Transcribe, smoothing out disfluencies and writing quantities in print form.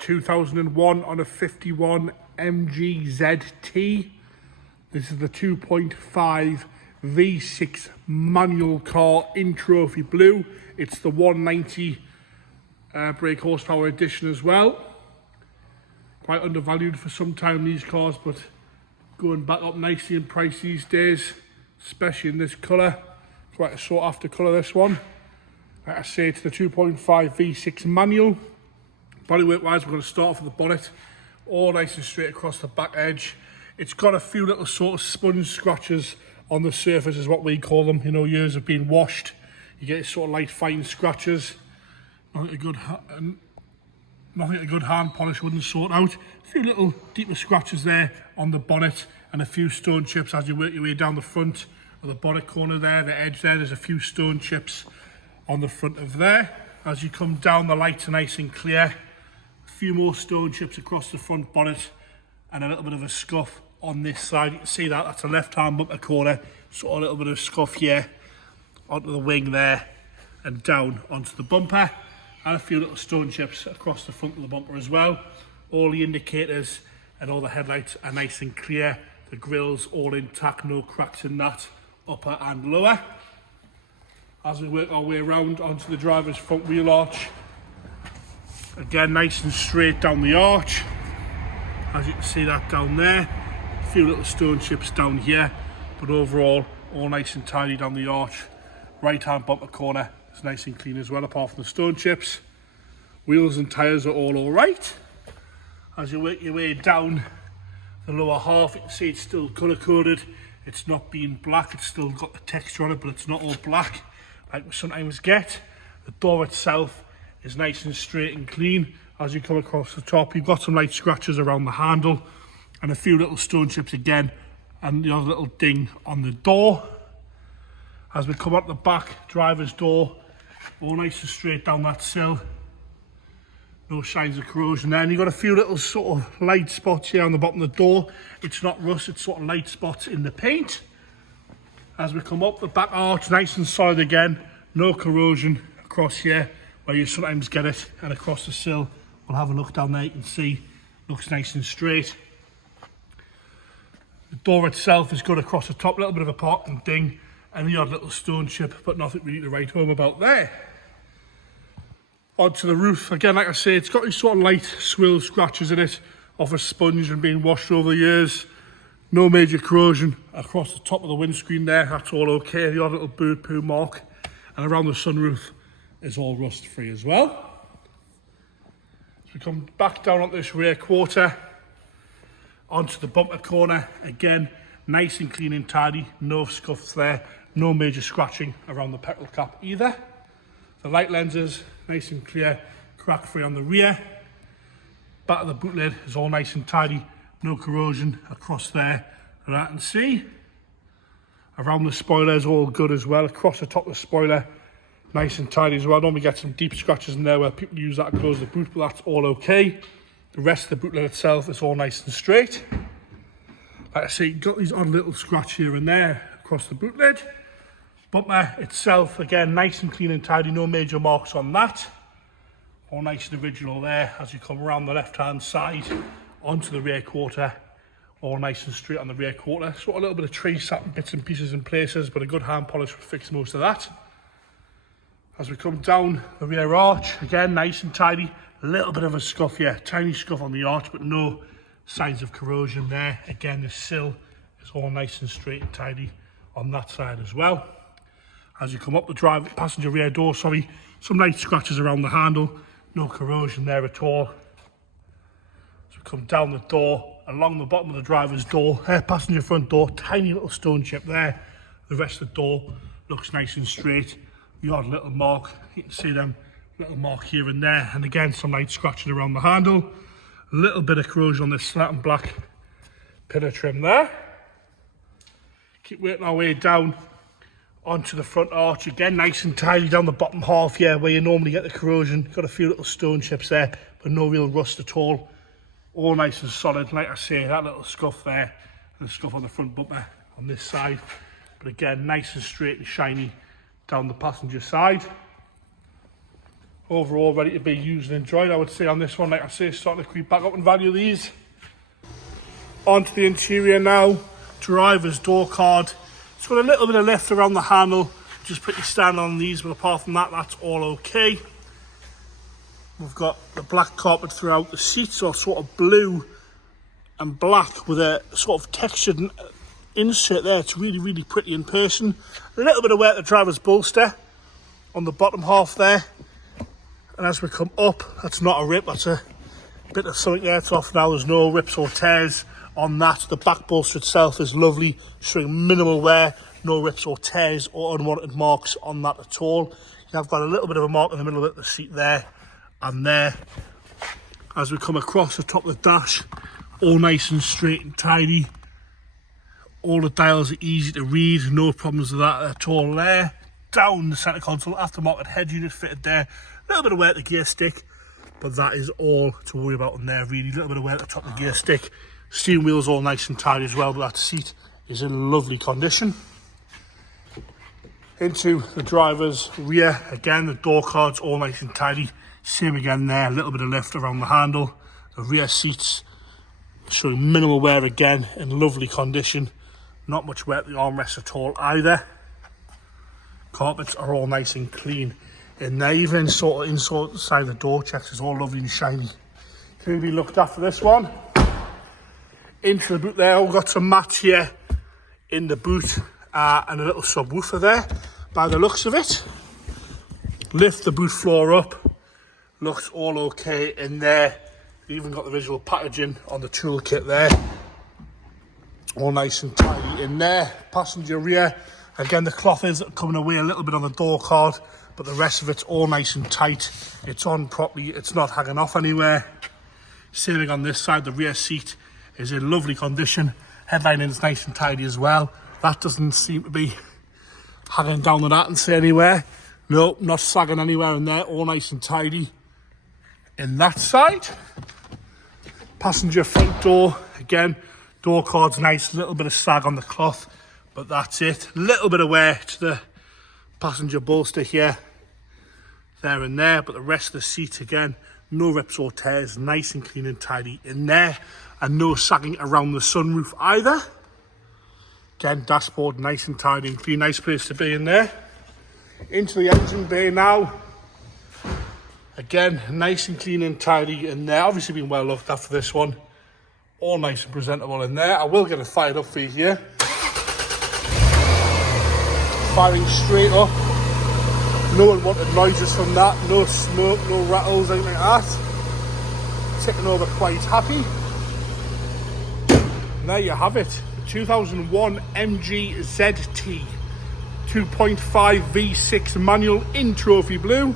2001 on a 51 MGZT. This is the 2.5 V6 manual car in trophy blue. It's the 190 brake horsepower edition as well. Quite undervalued for some time, these cars, but going back up nicely in price these days, especially in this colour. Quite a sought after colour, this one. Like I say, it's the 2.5 V6 manual. Bodywork wise, we're going to start off with the bonnet, all nice and straight across the back edge. It's got a few little sort of sponge scratches on the surface, is what we call them. You know, years have been washed, you get sort of light fine scratches. Nothing a good hand polish wouldn't sort out. A few little deeper scratches there on the bonnet, and a few stone chips as you work your way down the front of the bonnet corner there, the edge there. There's a few stone chips on the front of there. As you come down, the lights are nice and clear. A few more stone chips across the front bonnet, and a little bit of a scuff on this side. You can see that, that's a left-hand bumper corner. Sort of a little bit of scuff here onto the wing there and down onto the bumper. And a few little stone chips across the front of the bumper as well. All the indicators and all the headlights are nice and clear. The grill's all intact, no cracks in that, upper and lower. As we work our way around onto the driver's front wheel arch, again nice and straight down the arch. As you can see that down there, a few little stone chips down here, but overall all nice and tidy down the arch. Right hand bumper corner is nice and clean as well, apart from the stone chips. Wheels and tyres are all right. As you work your way down the lower half, you can see it's still colour coded. It's not being black, it's still got the texture on it, but it's not all black like we sometimes get. The door itself is nice and straight and clean. As you come across the top, you've got some light scratches around the handle and a few little stone chips again, and the other little ding on the door. As we come up the back driver's door, all nice and straight down that sill. No signs of corrosion there. And you've got a few little sort of light spots here on the bottom of the door. It's not rust, it's sort of light spots in the paint. As we come up the back arch, nice and solid again. No corrosion across here where you sometimes get it. And across the sill, we'll have a look down there, you can see, looks nice and straight. The door itself is good across the top, a little bit of a parking ding and the odd little stone chip, but nothing really to write home about there. Onto the roof, again, like I say, it's got these sort of light swill scratches in it off a sponge and being washed over the years. No major corrosion across the top of the windscreen there, that's all okay. The odd little bird poo mark, and around the sunroof is all rust free as well. As we come back down onto this rear quarter, onto the bumper corner, again, nice and clean and tidy, no scuffs there, no major scratching around the petrol cap either. The light lenses, nice and clear, crack free on the rear. Back of the boot lid is all nice and tidy, no corrosion across there that I can see. Around the spoiler is all good as well, across the top of the spoiler, nice and tidy as well. Normally get some deep scratches in there where people use that to close the boot, but that's all okay. The rest of the boot lid itself is all nice and straight. Like I say, you've got these odd little scratch here and there across the boot lid. Bumper itself, again, nice and clean and tidy, no major marks on that. All nice and original there. As you come around the left-hand side onto the rear quarter, all nice and straight on the rear quarter. Sort of a little bit of tree sap bits and pieces in places, but a good hand polish will fix most of that. As we come down the rear arch, again, nice and tidy. A little bit of a scuff here, tiny scuff on the arch, but no signs of corrosion there. Again, the sill is all nice and straight and tidy on that side as well. As you come up the passenger rear door, some light scratches around the handle, no corrosion there at all. As we come down the door, along the bottom of the driver's door, passenger front door, tiny little stone chip there. The rest of the door looks nice and straight. The odd little mark, you can see them, little mark here and there, and again some light scratching around the handle. A little bit of corrosion on this satin black pillar trim there. Keep working our way down onto the front arch, again nice and tidy down the bottom half here where you normally get the corrosion. Got a few little stone chips there, but no real rust at all. All nice and solid. Like I say, that little scuff there and the scuff on the front bumper on this side, but again nice and straight and shiny down the passenger side. overall ready to be used and enjoyed. I would say on this one, like I say, starting to creep back up in value these. Onto the interior now. Driver's door card. It's got a little bit of lift around the handle, just pretty standard on these, but apart from that, that's all okay. We've got the black carpet throughout the seats, so sort of blue and black with a sort of textured insert there. It's really, really pretty in person. A little bit of wear at the driver's bolster on the bottom half there. And as we come up, that's not a rip, that's a bit of something there. It's off now, there's no rips or tears on that. The back bolster itself is lovely, showing minimal wear, no rips or tears or unwanted marks on that at all. You have got a little bit of a mark in the middle of the seat there and there. As we come across the top of the dash, all nice and straight and tidy. All the dials are easy to read, no problems with that at all there. Down the centre console, aftermarket head unit fitted there. A little bit of wear at the gear stick, but that is all to worry about in there really. A little bit of wear at the top of the gear stick. Steering wheel's all nice and tidy as well, but that seat is in lovely condition. Into the driver's rear, again the door card's all nice and tidy. Same again there, a little bit of lift around the handle. The rear seats showing minimal wear again, in lovely condition. Not much wear at the armrests at all either. Carpets are all nice and clean in there. Even inside the door checks is all lovely and shiny. Can be looked after this one. Into the boot there, we've got some mats here in the boot and a little subwoofer there by the looks of it. Lift the boot floor up, looks all okay in there. Even got the visual packaging on the toolkit there. All nice and tidy in there. Passenger rear, again the cloth is coming away a little bit on the door card, but the rest of it's all nice and tight. It's on properly, it's not hanging off anywhere. Sitting on this side, the rear seat is in lovely condition. Headlining is nice and tidy as well. That doesn't seem to be hanging down the that anywhere. No, not sagging anywhere in there. All nice and tidy in that side. Passenger front door, again, door card's nice. A little bit of sag on the cloth, but that's it. A little bit of wear to the passenger bolster here, there and there, but the rest of the seat, again, no rips or tears, nice and clean and tidy in there, and no sagging around the sunroof either. Again, dashboard nice and tidy and clean, nice place to be in there. Into the engine bay now. Again, nice and clean and tidy in there. Obviously been well looked after this one. All nice and presentable in there. I will get it fired up for you here. Firing straight up. No unwanted noises from that. No smoke, no rattles, anything like that. Ticking over quite happy. And there you have it. The 2001 MG ZT 2.5 V6 manual in trophy blue.